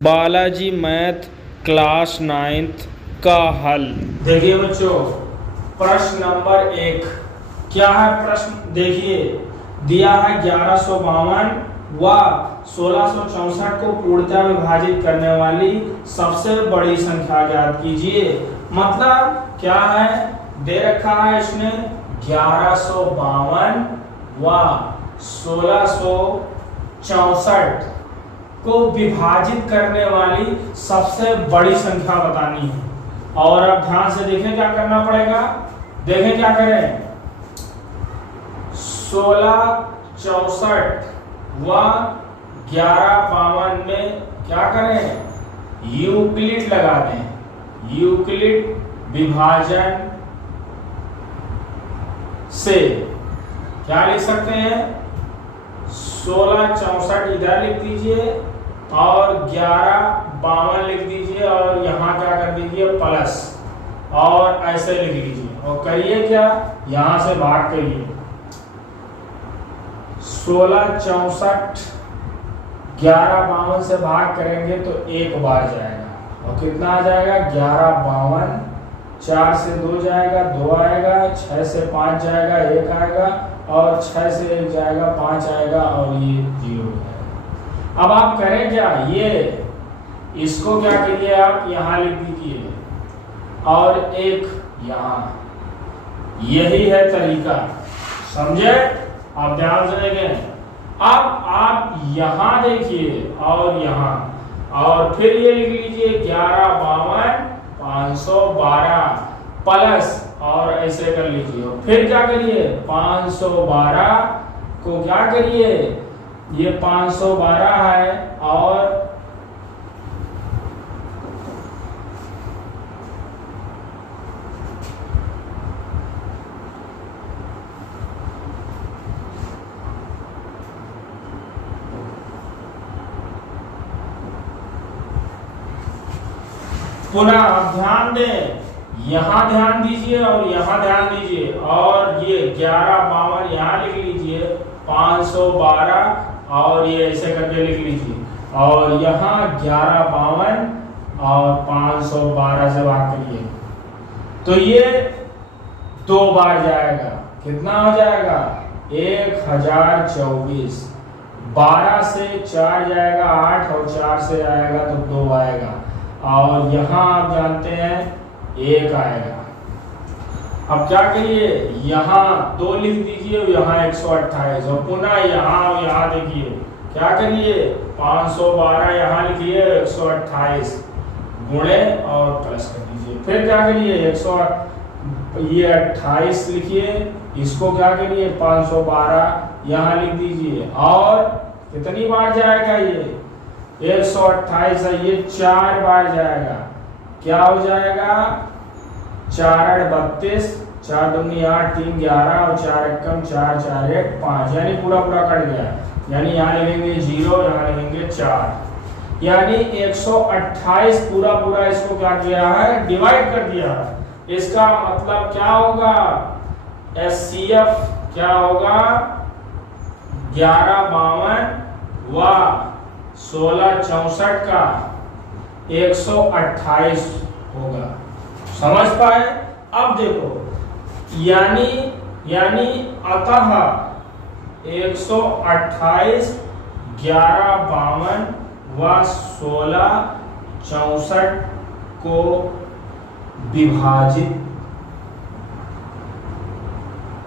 Balaji math class 9th का हल। देखिए बच्चों, प्रश्न नंबर 1 क्या है। प्रश्न देखिए, दिया है 1152 व 1664 को पूर्णतः विभाजित करने वाली सबसे बड़ी संख्या ज्ञात कीजिए। मतलब क्या है, दे रखा है इसने 1152 व 1664 को विभाजित करने वाली सबसे बड़ी संख्या बतानी है। और अब ध्यान से देखें क्या करना पड़ेगा। देखें क्या करें, 1664 व 1152 में क्या करें, यूक्लिड लगा दें। यूक्लिड विभाजन से क्या लिख सकते हैं, 1664 इधर लिख दीजिए और 1152 लिख दीजिए और यहाँ क्या कर दीजिए प्लस, और ऐसे लिख लीजिए और करिए क्या, यहां से भाग करिए। 1664 1152 से भाग करेंगे तो एक बार जाएगा और कितना आ जाएगा 1152, 4 से 2 जाएगा 2 आएगा, 6 से 5 जाएगा 1 आएगा और 6 से 1 जाएगा 5 आएगा और ये 0 हो जाएगा। अब आप करें क्या, ये इसको क्या करिए, आप यहाँ लिख दीजिए और एक यहाँ। यही है तरीका, समझे। आप ध्यान से देखें। अब आप यहाँ देखिए और यहाँ, और फिर ये लिख लीजिए 1152 512 प्लस, और ऐसे कर लीजिए। फिर क्या करिए, 512 को क्या करिए, ये 512 है और पुनः आप ध्यान दें, यहाँ ध्यान दीजिए और यहाँ ध्यान दीजिए, और ये 1152 यहाँ लिख लीजिए, 512 और ये ऐसे करके लिख लीजिए, और यहाँ 1152 और 512 से भाग करिए तो ये 2 बार जाएगा। कितना हो जाएगा, 1024। 12 से 4 जाएगा 8 और 4 से आएगा तो 2 आएगा, और यहाँ आप जानते हैं 1 आएगा। अब क्या करिए, यहाँ 2 लिख दीजिए, यहाँ 128 और पुनः यहाँ देखिए क्या करिए, 512 यहाँ लिखिए, 128 गुणे और प्लस कर दीजिए। फिर क्या करिए, ये 28 लिखिए, इसको क्या करिए 512 यहाँ लिख दीजिए, और कितनी बार जाएगा ये 128 है, ये 4 बार जाएगा। क्या हो जाएगा, 4 8 32, 4 दूनी 8, 3 11 और 4 एकम 4 4 1 5, यानी पूरा कट गया। यानी यहाँ लिखेंगे 0, यहाँ लिखेंगे 4, यानी 128 पूरा इसको क्या किया है, डिवाइड कर दिया है। इसका मतलब क्या होगा, एचसीएफ क्या होगा, 1152 व 1664 का 128 होगा। समझ पाए। अब देखो, यानी अतः 128 1152 व 1664 को विभाजित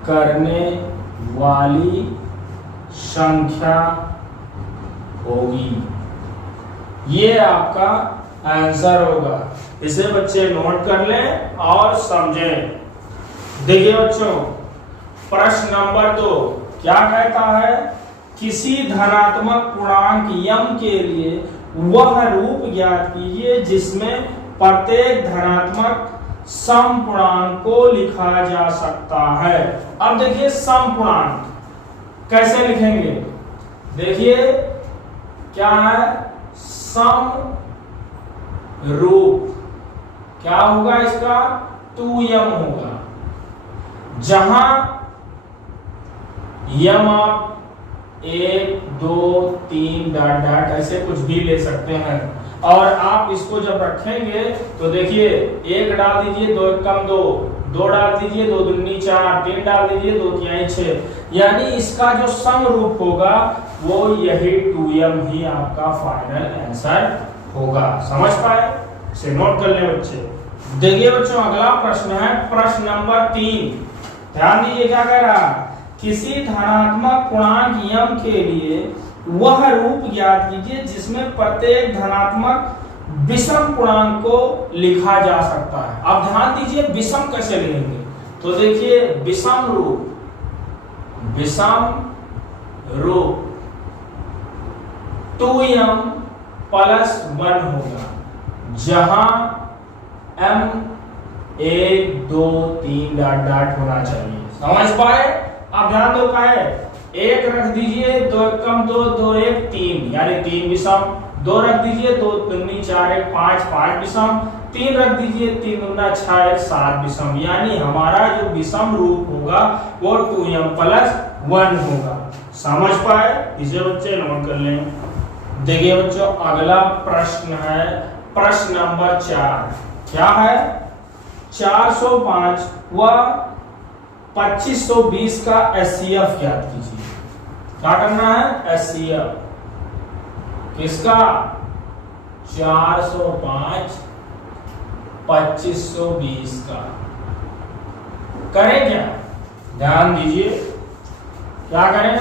करने वाली संख्या होगी। ये आपका आंसर होगा। इसे बच्चे नोट कर लें और समझें। देखिए बच्चों, प्रश्न नंबर 2 क्या कहता है, किसी धनात्मक पूर्णांक यम के लिए वह रूप ज्ञात कीजिए जिसमें प्रत्येक धनात्मक समपूर्णांक को लिखा जा सकता है। अब देखिए समपूर्णांक कैसे लिखेंगे, देखिए क्या है, सम रूप क्या होगा, इसका 2m होगा। जहां यम आप 1 2 3 डॉट डॉट ऐसे कुछ भी ले सकते हैं। और आप इसको जब रखेंगे तो देखिए 1 डाल दीजिए 2 कम 2, 2 डाल दीजिए 2 दूनी 4, 3 डाल दीजिए 2 तिहाई 6, यानी इसका जो सम रूप होगा वो यही 2m ही आपका फाइनल आंसर होगा। समझ पाए? इसे नोट कर ले बच्चे। देखिए बच्चों अगला प्रश्न है प्रश्न नंबर 3। ध्यान दीजिए क्या कह रहा, किसी धनात्मक पूर्णांक m के लिए वह रूप ज्ञात कीजिए जिसमें प्रत्येक धनात्मक विषम पूर्णांक को लिखा जा सकता है। अब ध्यान दीजिए विषम कैसे लिखेंगे, तो देखिए विषम रूप 2m प्लस 1 होगा, जहां m 1 2 3 डॉट डॉट होना चाहिए। समझ पाए? अब ध्यान दो, का है 1 रख दीजिए 2 कम 2 2 1 3 यानी 3 विषम, 2 रख दीजिए 2 दूनी 4 1 5 5 विषम, 3 रख दीजिए 3 दूना 6 1 7 विषम, यानी हमारा जो विषम रूप होगा वो 2m प्लस 1 होगा। समझ पाए? इसे बच्चे नोट कर लें। देखिए बच्चों अगला प्रश्न है प्रश्न नंबर 4। क्या है? 405 व 2520 का HCF ज्ञात कीजिए। क्या करना है? HCF किसका? 405 2520 का। करें क्या? ध्यान दीजिए क्या करें?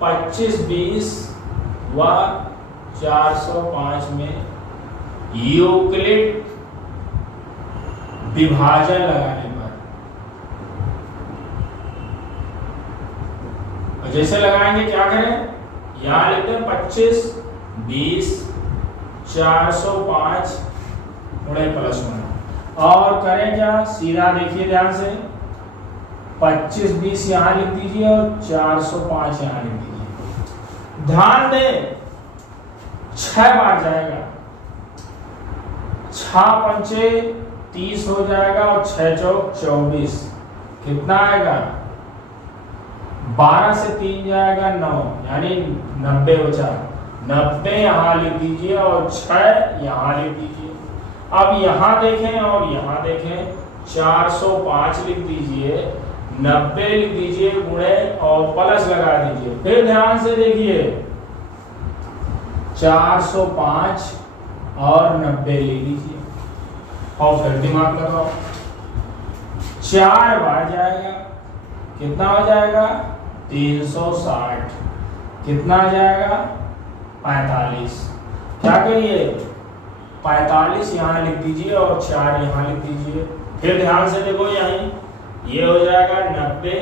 25 20 व 405 में यूक्लिड विभाजन लगाने पर, जैसे लगाएंगे क्या करें? यहां लिखते हैं 25 20 405 गुणे प्लस 1 और करें क्या? सीधा देखिए ध्यान से 25 20 यहां लिख दीजिए और 405 यहां लिख दीजिए। ध्यान दें 6 बार जाएगा, 6 पंचे 30 हो जाएगा और 6 चौक 24, कितना आएगा? 12 से 3 जाएगा 9 यानी 90 बचा, 90 यहाँ लिख दीजिए और 6 यहाँ लिख दीजिए। अब यहाँ देखें और यहाँ देखें 405 लिख दीजिए, 90 लिख दीजिए गुणे और प्लस लगा दीजिए। फिर ध्यान से देखिए 405 और 90 ले लीजिए और फिर दिमाग लगाओ, 4 बार जाएगा, कितना हो जाएगा? 360, कितना आ जाएगा? 45। क्या करिए? 45 यहाँ लिख दीजिए और 4 यहाँ लिख दीजिए। फिर ध्यान से देखो यहीं ये हो जाएगा 90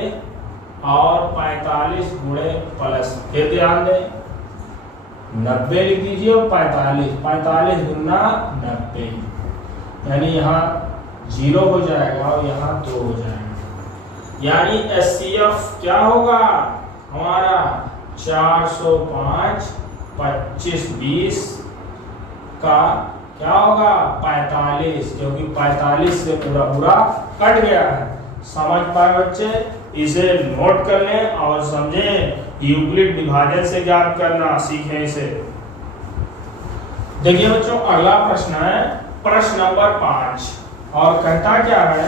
और 45 गुणे प्लस, फिर ध्यान दें 90 लिख दीजिए और 45 गुना 90 यानी यहाँ 0 हो जाएगा और यहाँ 2 हो जाएगा, यानी HCF क्या होगा हमारा? 405 25 20 का क्या होगा? 45, क्योंकि 45 से पूरा पूरा कट गया है। समझ पाए बच्चे? इसे नोट कर लें और समझें, यूक्लिड विभाजन से ज्ञात करना सीखें इसे। देखिए बच्चों अगला प्रश्न है प्रश्न नंबर 5 और कहता क्या है?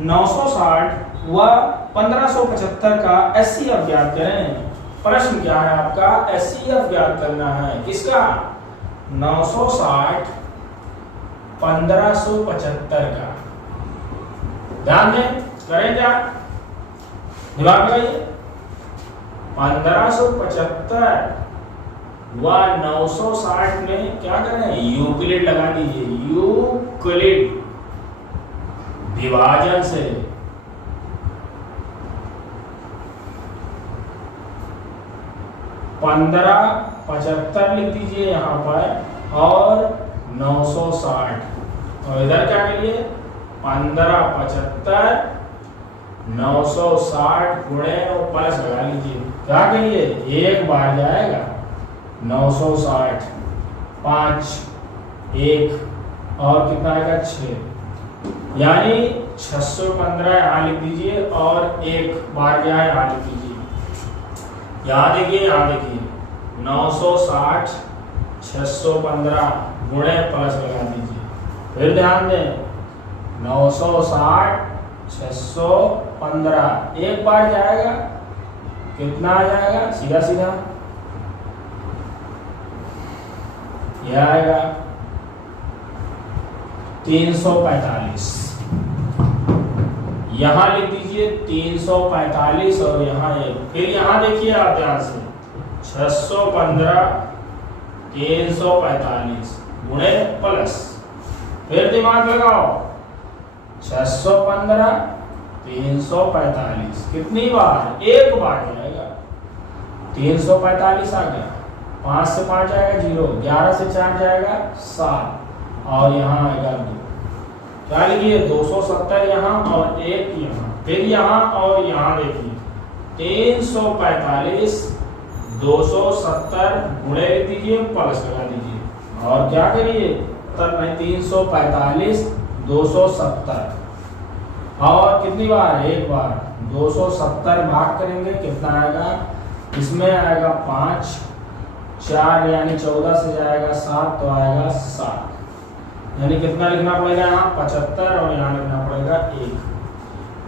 960 व 1575 का HCF ज्ञात करें। प्रश्न क्या है आपका? HCF ज्ञात करना है किसका? 960 1575 का। ध्यान दें, करें क्या? दिमाग लगाइए। 1575 व 960 में क्या करें? यूक्लिड लगा दीजिए, यूक्लिड विभाजन से 1575 लिख दीजिए यहाँ पर और 960 और इधर क्या करिए? 1575 960 गुणे और प्लस लगा लीजिए। क्या करिए? एक बार जाएगा 960 5 1 और कितना आएगा? 6 यानी 615 यहाँ लिख दीजिए और एक बार जाए यहाँ लिख दीजिए। यहाँ देखिए 960 615 गुणे प्लस लगा दीजिए। फिर ध्यान दें 960 615 एक बार जाएगा कितना आ जाएगा, सीधा सीधा यह आएगा 345। यहां लिख दीजिए 345 और यहाँ एक। फिर यहाँ देखिए आप ध्यान से 615 345 गुणे प्लस। फिर दिमाग लगाओ 615 345 कितनी बार, एक बार जाएगा 345 आ गया, 5 से 5 जाएगा 0, 11 से 4 जाएगा 7 और यहाँ आएगा 2। क्या लिखिए 270 यहाँ और 1 यहाँ। फिर यहाँ और यहाँ देखिए 345 270 गुणे लिख दीजिए, प्लस लगा दीजिए और क्या करिए तब नहीं 345 270 और कितनी बार, एक बार 270 भाग करेंगे कितना आएगा, इसमें आएगा 5 4 यानी 14 से जाएगा 7 तो आएगा 7, यानी कितना लिखना पड़ेगा यहाँ 75 और यहाँ लिखना पड़ेगा 1।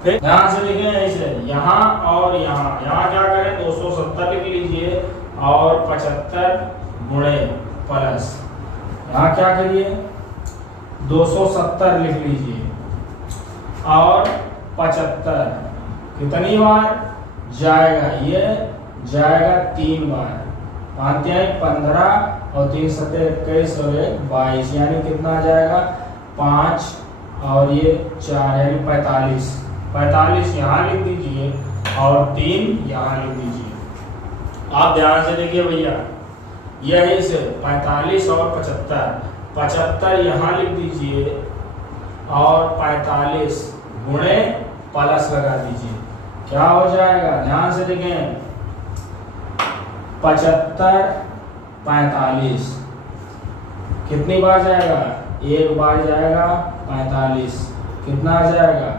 फिर ध्यान से लिखें ऐसे यहाँ और यहाँ क्या करें 270 लिख लीजिए और 75 गुणे प्लस, यहाँ क्या करिए 270 लिख लीजिए और 75 कितनी बार जाएगा, ये जाएगा 3 बार, 5 × 15 और 3 × 7 21 और 1 22 यानी कितना आ जाएगा 5 और ये 4 यानी 45 यहाँ लिख दीजिए और 3 यहाँ लिख दीजिए। आप ध्यान से देखिए भैया यही से 45 और 75 यहाँ लिख दीजिए और 45 गुणे प्लस लगा दीजिए, क्या हो जाएगा ध्यान से देखें 75 45 कितनी बार जाएगा, एक बार जाएगा 45 कितना आ जाएगा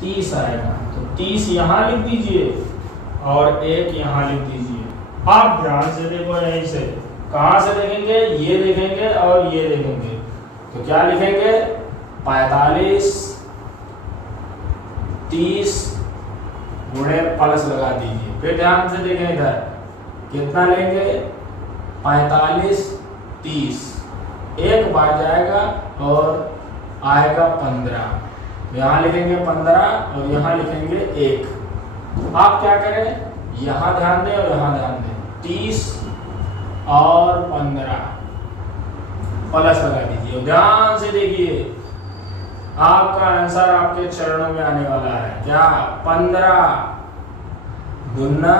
30 आएगा, तो 30 यहाँ लिख दीजिए और 1 यहाँ लिख दीजिए। आप ध्यान से देखो यहीं से कहां से देखेंगे, ये देखेंगे और ये देखेंगे, तो क्या लिखेंगे 45 30 गुणे प्लस लगा दीजिए। फिर ध्यान से देखें इधर कितना लेंगे 45 30 एक बार जाएगा और आएगा 15, यहाँ लिखेंगे 15 और यहाँ लिखेंगे 1। आप क्या करें यहाँ ध्यान दें और यहाँ ध्यान दें 30 और 15 प्लस लगा दीजिए। ध्यान से देखिए आपका आंसर आपके चरणों में आने वाला है, क्या 15 गुना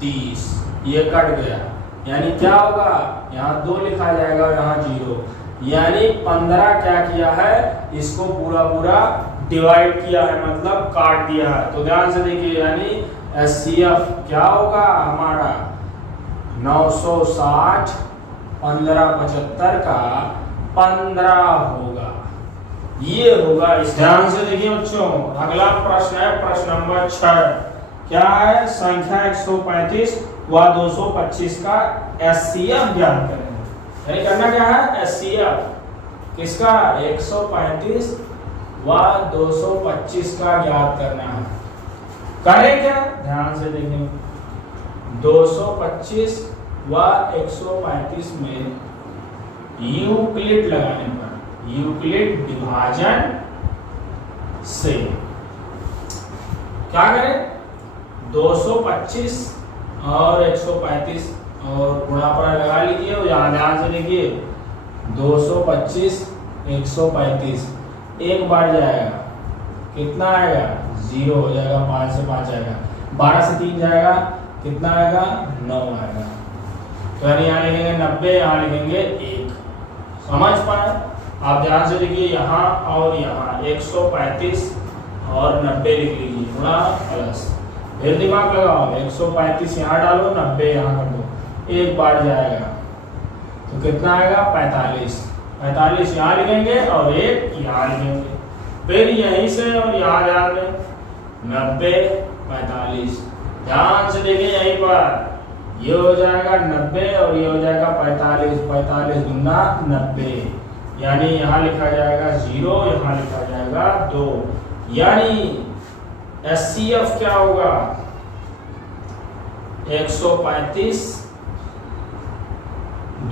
30, ये कट गया यानी क्या होगा यहाँ 2 लिखा जाएगा और यहाँ 0, यानी 15 क्या किया है इसको पूरा डिवाइड किया है, मतलब काट दिया है। तो ध्यान से देखिए यानी HCF क्या होगा हमारा 960 1575 का 15 होगा, ये होगा। इस ध्यान से देखिए बच्चों अगला प्रश्न है प्रश्न नंबर 6। क्या है संख्या 135 व 225 का HCF ज्ञात करें। यानी करना क्या है HCF किसका 135 व 225 का ज्ञात करना है। करें क्या ध्यान से देखें 225 व 135 में यूक्लिड लगाने पर यूक्लिड विभाजन से क्या करें 225 और 135 और गुणा पर लगा लीजिए और यहाँ ध्यान से देखिए 225 135 एक बार जाएगा कितना आएगा 0 हो जाएगा, 5 से 5 आएगा, 12 से 3 जाएगा कितना आएगा 9 आएगा। तो यानी यहाँ लिखेंगे 90, यहाँ लिखेंगे 1। समझ पाए आप ध्यान से देखिए यहाँ और यहाँ 135 और 90 लिख लीजिए गुणा प्लस। फिर दिमाग लगाओ 135 यहाँ डालो 90 यहाँ कर दो, एक बार जाएगा तो कितना आएगा 45 यहाँ लिखेंगे और 1 यहाँ लिखेंगे। फिर यहीं से और यहाँ ध्यान दें 90 45 ध्यान से देखें यहीं पर, ये हो जाएगा 90 और ये हो जाएगा 45, 45 गुना 90, यानी यहाँ लिखा जाएगा 0, यहाँ लिखा जाएगा 2, यानी HCF क्या होगा 135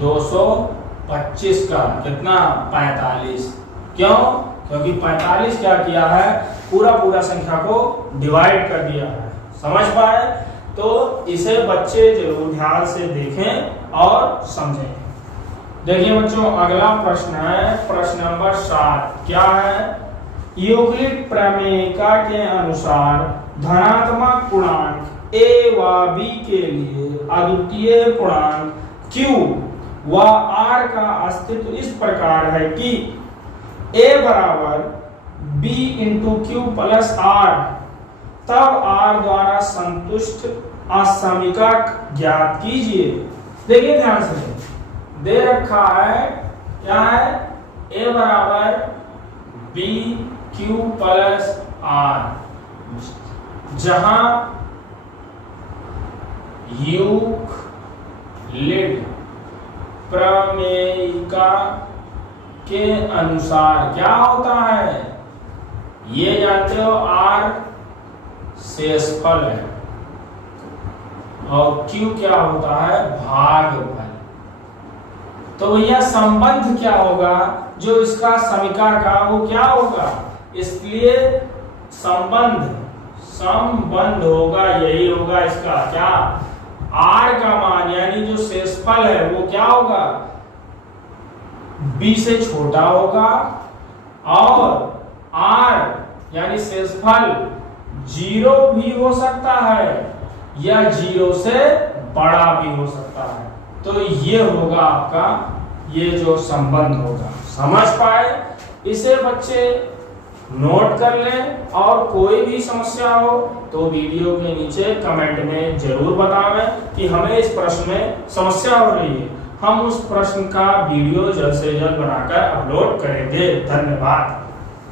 225 का कितना 45। क्यों? क्योंकि 45 क्या किया है, पूरा संख्या को डिवाइड कर दिया है। समझ पाए? तो इसे बच्चे जरूर ध्यान से देखें और समझें। देखिए बच्चों, अगला प्रश्न है प्रश्न नंबर 7। क्या है? यूक्लिड प्रमेयिका के अनुसार धनात्मक पूर्णांक a व b के लिए अद्वितीय पूर्णांक q व r का अस्तित्व इस प्रकार है कि a बराबर b into Q plus r, तब r द्वारा संतुष्ट असमीकरण ज्ञात कीजिए। देखिए ध्यान से, दे रखा है क्या है, a बराबर b क्यू प्लस r, जहां यूक्लिड प्रमेयिका के अनुसार क्या होता है, ये जानते हो r शेषफल है और q क्या होता है, भागफल। तो भैया संबंध क्या होगा, जो इसका समीकरण का वो क्या होगा, इसलिए संबंध होगा, यही होगा इसका क्या, r का मान यानी जो शेषफल है वो क्या होगा, b से छोटा होगा, और r यानी शेषफल 0 भी हो सकता है या 0 से बड़ा भी हो सकता है। तो ये होगा आपका ये जो संबंध होगा। समझ पाए? इसे बच्चे नोट कर लें, और कोई भी समस्या हो तो वीडियो के नीचे कमेंट में जरूर बतावें कि हमें इस प्रश्न में समस्या हो रही है। हम उस प्रश्न का वीडियो जल्द से जल्द बनाकर अपलोड करेंगे। धन्यवाद।